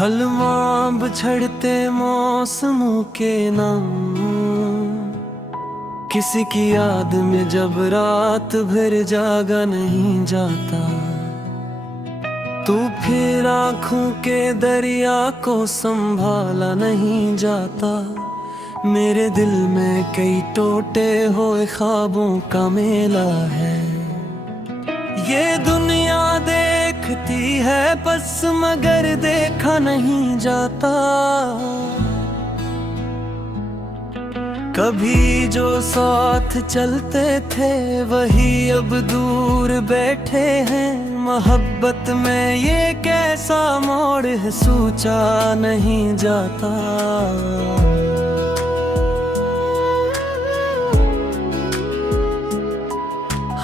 हलमा बिछड़ते मौसमों के नाम, किसी की याद में जब रात भर जागा नहीं जाता, तू फिर आँखों के दरिया को संभाला नहीं जाता। मेरे दिल में कई टूटे हुए ख्वाबों का मेला है। ये दुनिया देखती है बस मगर देखा नहीं जाता। कभी जो साथ चलते थे वही अब दूर बैठे हैं। मोहब्बत में ये कैसा मोड़ है सोचा नहीं जाता।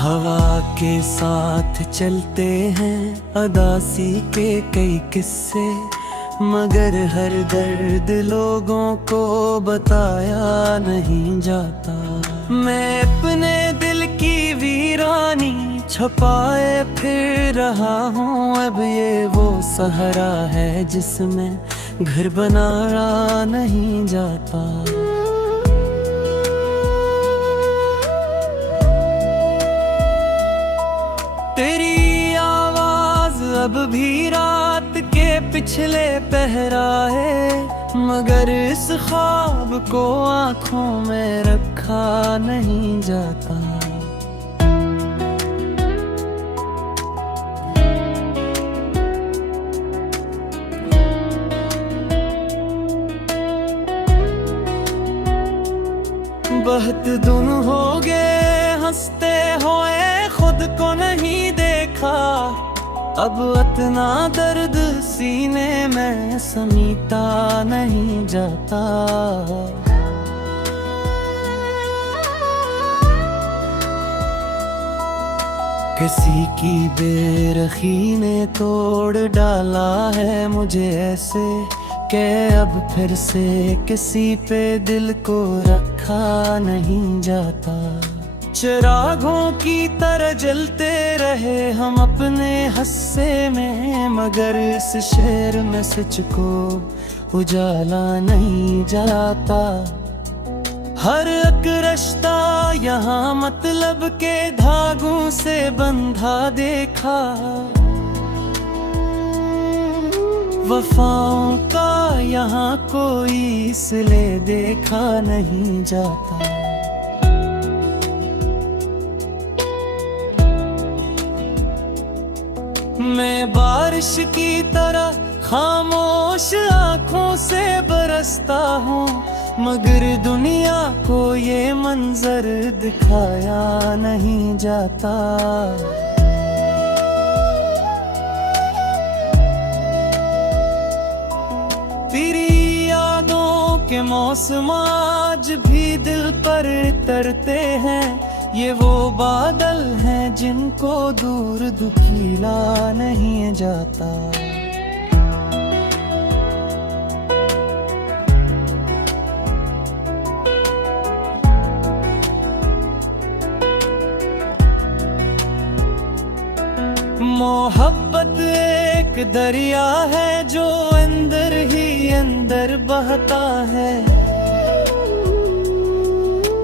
हवा के साथ चलते हैं अदासी के कई किस्से, मगर हर दर्द लोगों को बताया नहीं जाता। मैं अपने दिल की वीरानी छुपाए फिर रहा हूँ। अब ये वो सहरा है जिसमें घर बनाया नहीं जाता। तेरी आवाज अब भी रात के पिछले पहराए, मगर इस ख्वाब को आँखों में रखा नहीं जाता। बहुत दिन हो गए हंसते हुए खुद को नहीं देखा। अब इतना दर्द सीने में समीटा नहीं जाता। किसी की बेरखी ने तोड़ डाला है मुझे ऐसे के अब फिर से किसी पे दिल को रखा नहीं जाता। चिरागों की तरह जलते रहे हम अपने हस्से में, मगर इस शहर में सच को उजाला नहीं जाता। हर एक रिश्ता यहाँ मतलब के धागों से बंधा देखा। वफाओं का यहाँ कोई सिले देखा नहीं जाता। मैं बारिश की तरह खामोश आँखों से बरसता हूँ, मगर दुनिया को ये मंजर दिखाया नहीं जाता। तेरी यादों के मौसम आज भी दिल पर तरते हैं। ये वो बादल हैं जिनको दूर दुखीला नहीं जाता। मोहब्बत एक दरिया है जो अंदर ही अंदर बहता है।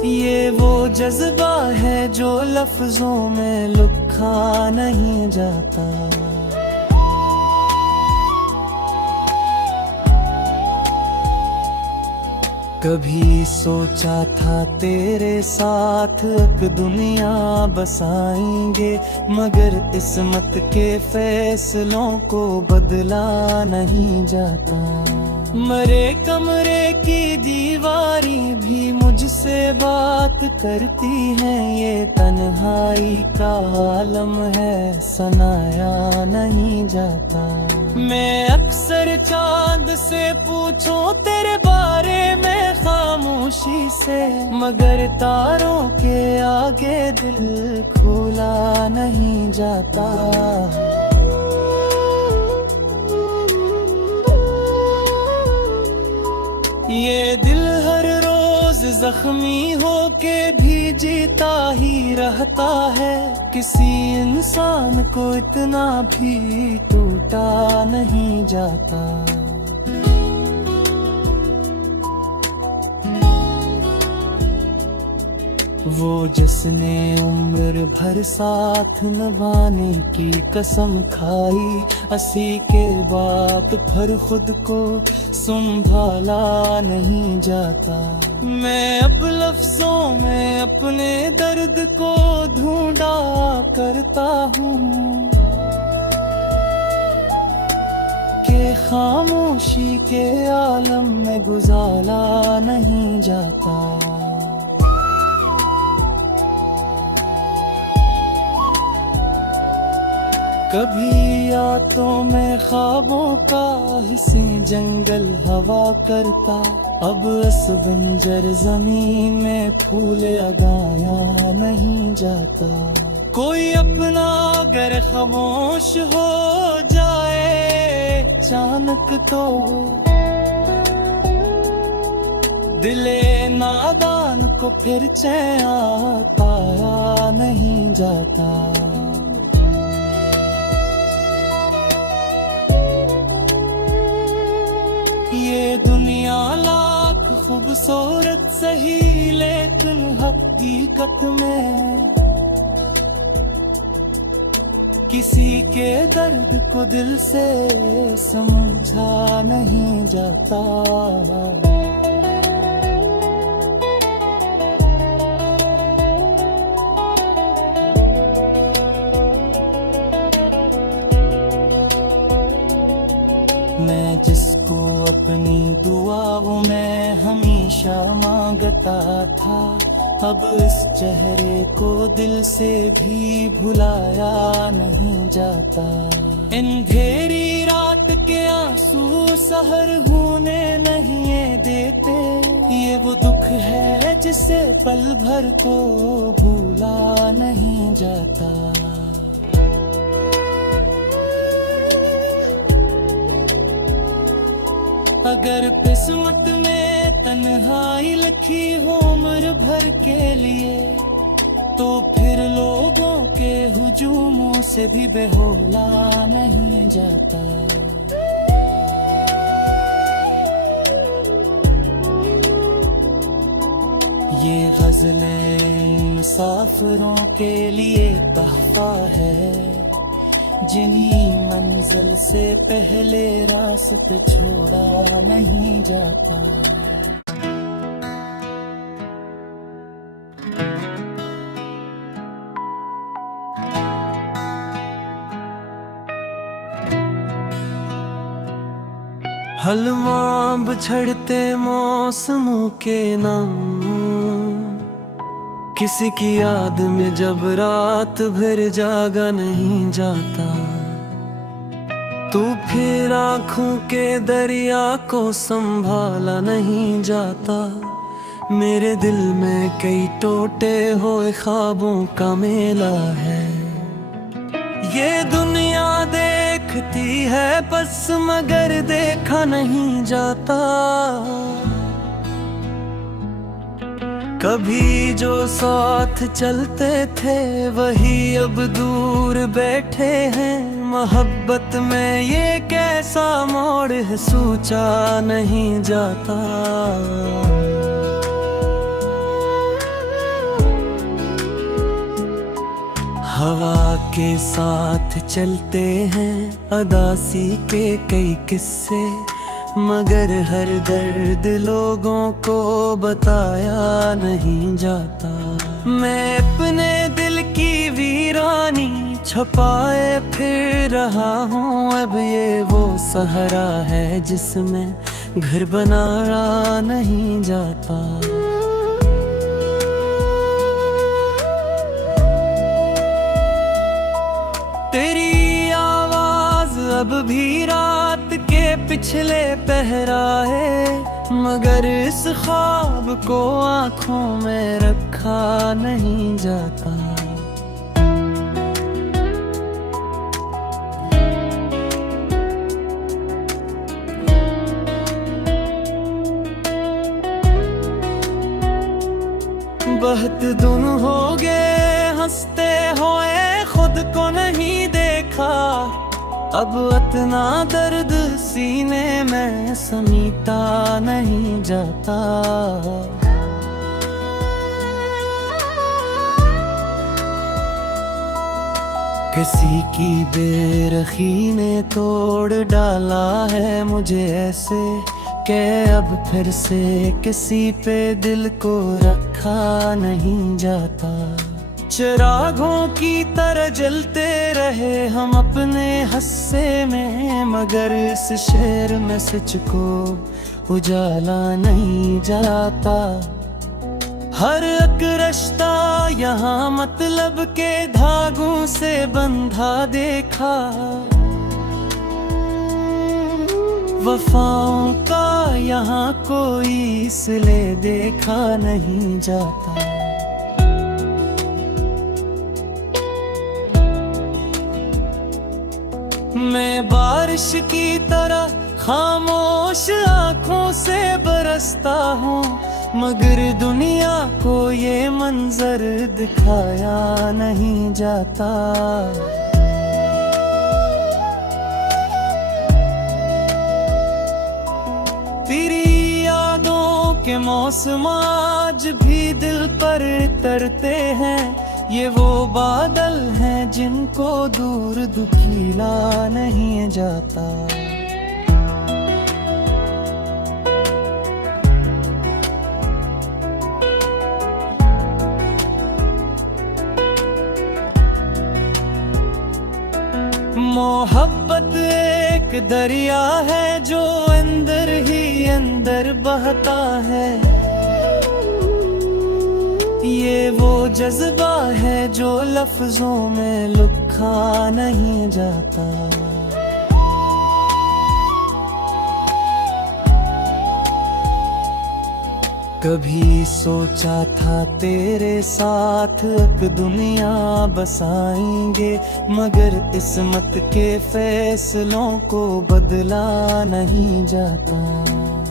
ये वो जज्बा है जो लफ्जों में लिखा नहीं जाता। कभी सोचा था तेरे साथ एक दुनिया बसाएंगे, मगर किस्मत के फैसलों को बदला नहीं जाता। मरे कमरे की दीवारी भी मुझसे बात करती है। ये तन्हाई का आलम है सनाया नहीं जाता। मैं अक्सर चांद से पूछूं तेरे बारे में खामोशी से, मगर तारों के आगे दिल खुला नहीं जाता। ये दिल हर रोज जख्मी होके भी जीता ही रहता है। किसी इंसान को इतना भी टूटा नहीं जाता। वो जिसने उम्र भर साथ निभाने की कसम खाई, हंसी के बाप पर खुद को संभाला नहीं जाता। मैं अब लफ्जों में अपने दर्द को ढूंढा करता हूँ कि खामोशी के आलम में गुजारा नहीं जाता। कभी रातों में ख्वाबों का हिस्से जंगल हवा करता, अब इस बंजर जमीन में फूल उगाया नहीं जाता। कोई अपना अगर खामोश हो जाए अचानक तो दिले नादान को फिर चैन पाया नहीं जाता। ये दुनिया लाख खूबसूरत सही, लेकिन हकीकत में किसी के दर्द को दिल से समझा नहीं जाता। मैं जिसको अपनी दुआ वो मैं हमेशा मांगता था, अब इस चेहरे को दिल से भी भुलाया नहीं जाता। अंधेरी रात के आंसू सहर होने नहीं देते, ये वो दुख है जिसे पल भर को भूला नहीं जाता। अगर किस्मत में तन्हाई लिखी हो उम्र भर के लिए, तो फिर लोगों के हुजूमों से भी बेहोला नहीं जाता। ये गज़लें मुसाफिरों के लिए तोहफा है, जिन्हीं मंजिल से पहले रास्ते छोड़ा नहीं जाता। हलवा बिछड़ते मौसमों के नाम, किसी की याद में जब रात भर जागा नहीं जाता। तू फिर आँखों के दरिया को संभाला नहीं जाता। मेरे दिल में कई टूटे हुए ख्वाबों का मेला है। ये दुनिया देखती है बस मगर देखा नहीं जाता। कभी जो साथ चलते थे वही अब दूर बैठे हैं। मोहब्बत में ये कैसा मोड़ है सोचा नहीं जाता। हवा के साथ चलते हैं अदासी के कई किस्से, मगर हर दर्द लोगों को बताया नहीं जाता। मैं अपने दिल की वीरानी छुपाए फिर रहा हूँ। अब ये वो सहरा है जिसमें घर बनाया नहीं जाता। तेरी आवाज अब भी रात के पिछले पहराए, मगर इस ख्वाब को आँखों में रखा नहीं जाता। बहुत दिन हो गए हंसते हुए खुद को नहीं देखा। अब इतना दर्द सीने में समीटा नहीं जाता। किसी की बेरखी ने तोड़ डाला है मुझे ऐसे के अब फिर से किसी पे दिल को रखा नहीं जाता। चिरागों की तरह जलते रहे हम अपने हस्से में, मगर इस शहर में सच को उजाला नहीं जाता। हर एक रिश्ता यहाँ मतलब के धागों से बंधा देखा। वफाओं का यहाँ कोई सिले देखा नहीं जाता। मैं बारिश की तरह खामोश आंखों से बरसता हूँ, मगर दुनिया को ये मंजर दिखाया नहीं जाता। तेरी यादों के मौसम आज भी दिल पर तरते हैं, ये वो बादल हैं जिनको दूर दुखीला नहीं जाता। मोहब्बत एक दरिया है जो अंदर ही अंदर बहता है, ये वो जज्बा है जो लफ्जों में लिखा नहीं जाता। कभी सोचा था तेरे साथ एक दुनिया बसाएंगे, मगर किस्मत के फैसलों को बदला नहीं जाता।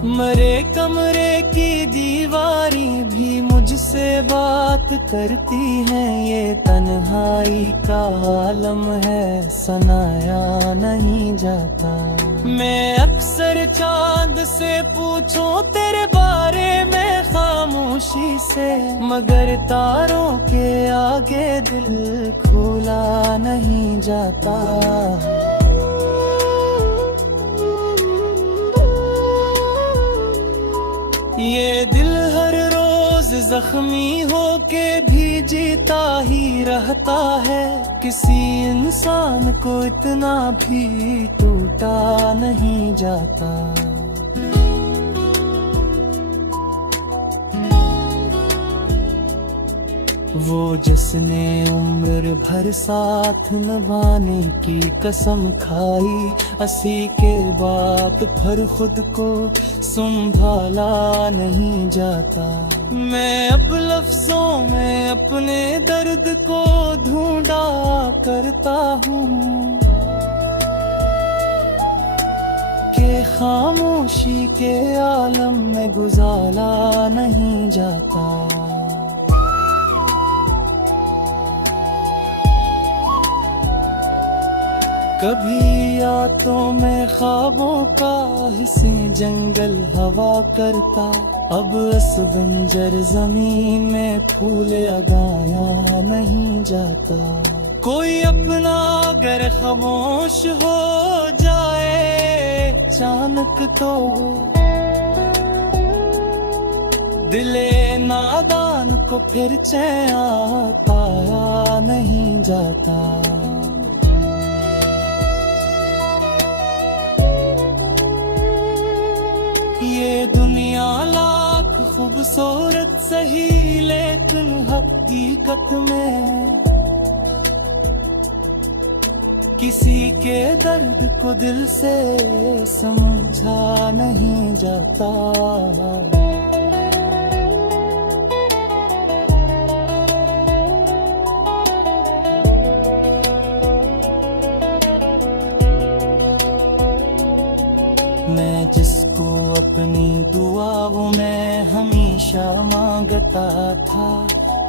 मरे कमरे की दीवारी भी मुझसे बात करती है, ये तन्हाई का आलम है सनाया नहीं जाता। मैं अक्सर चांद से पूछूं तेरे बारे में खामोशी से, मगर तारों के आगे दिल खुला नहीं जाता। ये दिल हर रोज जख्मी होके भी जीता ही रहता है, किसी इंसान को इतना भी टूटा नहीं जाता। वो जिसने उम्र भर साथ निभाने की कसम खाई, असी के बाद पर खुद को संभाला नहीं जाता। मैं अब लफ्जों में अपने दर्द को ढूंढा करता हूँ कि खामोशी के आलम में गुजारा नहीं जाता। कभी आंतों में ख्वाबों का हिस्से जंगल हवा करता, अब इस बंजर जमीन में फूल उगाया नहीं जाता। कोई अपना अगर खामोश हो जाए अचानक तो दिले नादान को फिर चैन पाया नहीं जाता। ये दुनिया लाख खूबसूरत सही, लेकिन हकीकत में किसी के दर्द को दिल से समझा नहीं जाता। मैं जिसको अपनी दुआ वो मैं हमेशा मांगता था,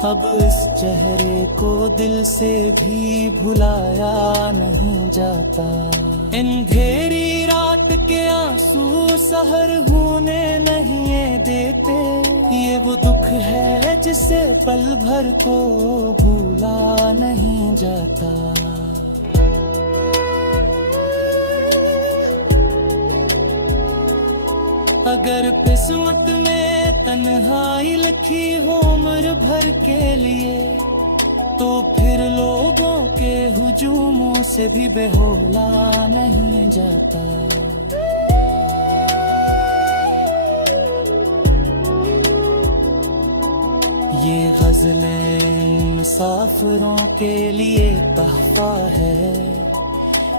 अब इस चेहरे को दिल से भी भुलाया नहीं जाता। अंधेरी रात के आंसू सहर होने नहीं देते, ये वो दुख है जिसे पल भर को भूला नहीं जाता। अगर किस्मत में तन्हाई लिखी हो उम्र भर के लिए, तो फिर लोगों के हुजूमों से भी बेहोला नहीं जाता। ये गज़लें मुसाफिरों के लिए तोहफा है,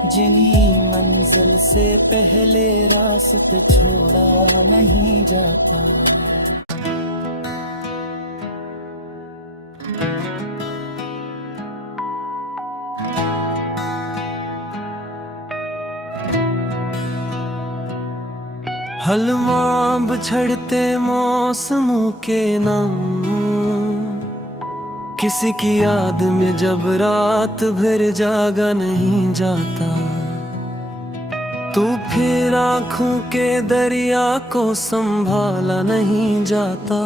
जिन्हीं मंजिल से पहले रास्ते छोड़ा नहीं जाता। हलवा बिछड़ते मौसमों के नाम, किसी की याद में जब रात भर जागा नहीं जाता। तू फिर आँखों के दरिया को संभाला नहीं जाता।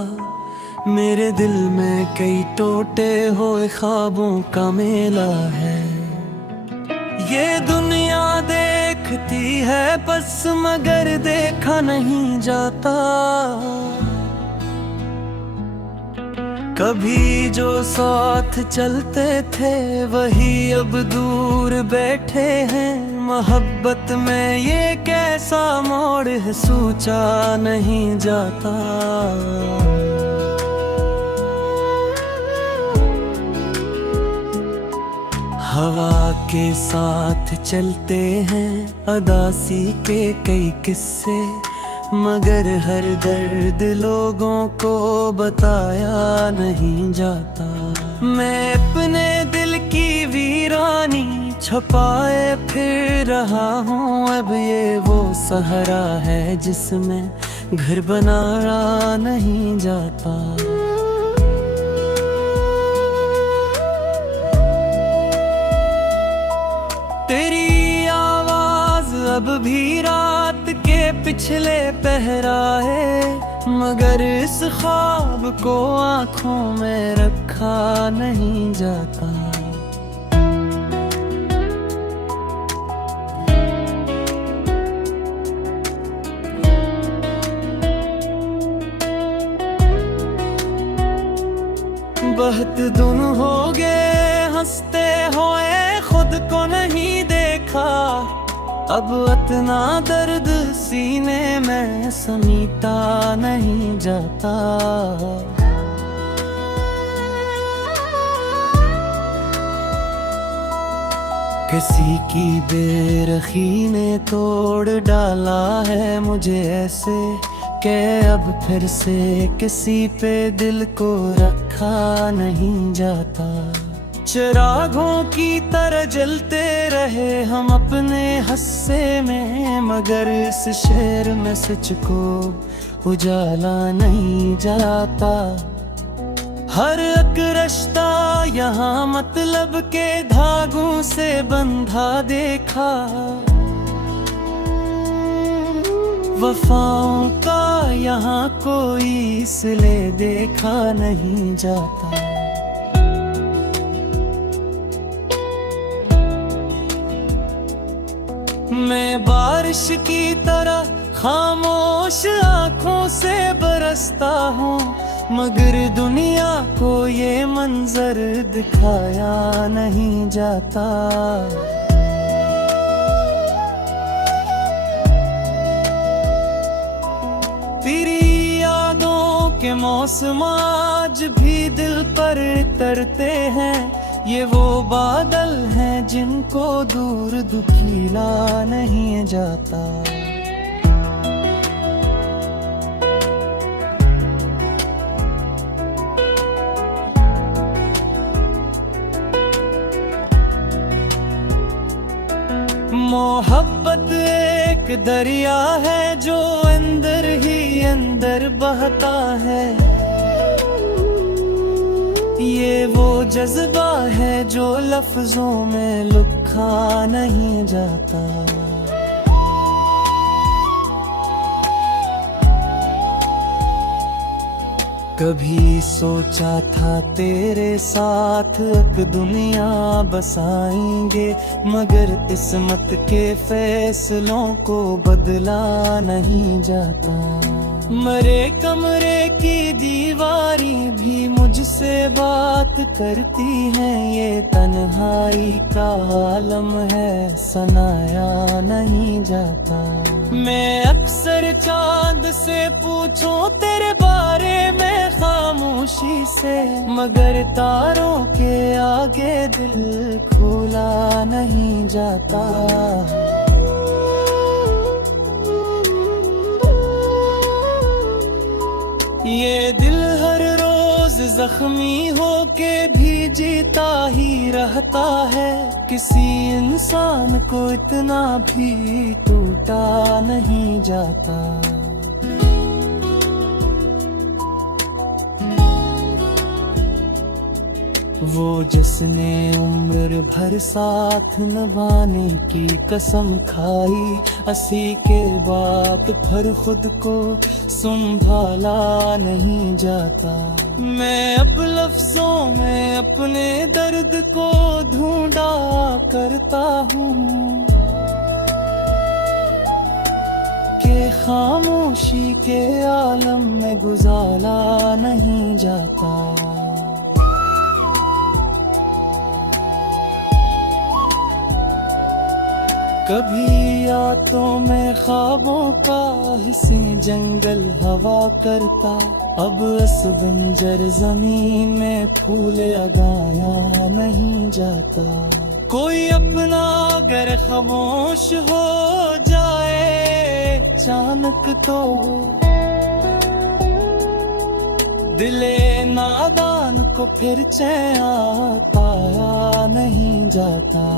मेरे दिल में कई टूटे हुए ख्वाबों का मेला है। ये दुनिया देखती है बस मगर देखा नहीं जाता। कभी जो साथ चलते थे वही अब दूर बैठे हैं। मोहब्बत में ये कैसा मोड़ है सोचा नहीं जाता। हवा के साथ चलते हैं अदासी के कई किस्से, मगर हर दर्द लोगों को बताया नहीं जाता। मैं अपने दिल की वीरानी छुपाए फिर रहा हूँ। अब ये वो सहरा है जिसमें घर बनाया नहीं जाता। तेरी आवाज अब भी रात के पिछले पहराए, मगर इस ख्वाब को आँखों में रखा नहीं जाता। बहुत दिन हो गए हंसते हुए खुद को नहीं देखा। अब इतना दर्द सीने में समीटा नहीं जाता। किसी की बेरखी ने तोड़ डाला है मुझे ऐसे, के अब फिर से किसी पे दिल को रखा नहीं जाता। चिरागों की तरह जलते रहे हम अपने हस्से में, मगर इस शहर में सच को उजाला नहीं जाता। हर एक रिश्ता यहाँ मतलब के धागों से बंधा देखा। वफाओं का यहाँ कोई सिले देखा नहीं जाता। मैं बारिश की तरह खामोश आँखों से बरसता हूँ, मगर दुनिया को ये मंजर दिखाया नहीं जाता। तेरी यादों के मौसम आज भी दिल पर तरते हैं। ये वो बादल हैं जिनको दूर दुखीला नहीं जाता। मोहब्बत एक दरिया है जो अंदर ही अंदर बहता है। ये वो जज्बा है जो लफ्जों में लिखा नहीं जाता। कभी सोचा था तेरे साथ एक दुनिया बसाएंगे, मगर किस्मत के फैसलों को बदला नहीं जाता। मरे कमरे की दीवारी भी मुझसे बात करती है, ये तन्हाई का आलम है, सनाया नहीं जाता। मैं अक्सर चांद से पूछूं तेरे बारे में खामोशी से, मगर तारों के आगे दिल खोला नहीं जाता। ये दिल हर रोज जख्मी होके भी जीता ही रहता है, किसी इंसान को इतना भी टूटा नहीं जाता। वो जिसने उम्र भर साथ निभाने की कसम खाई, हंसी के बाद फिर खुद को संभाला नहीं जाता। मैं अब लफ्जों में अपने दर्द को ढूंढा करता हूँ, के खामोशी के आलम में गुजारा नहीं जाता। कभी यादों में ख्वाबों का हिस्से जंगल हवा करता, अब इस बंजर जमीन में फूल लगाया नहीं जाता। कोई अपना अगर खामोश हो जाए अचानक तो दिले नादान को फिर चैन पाया नहीं जाता।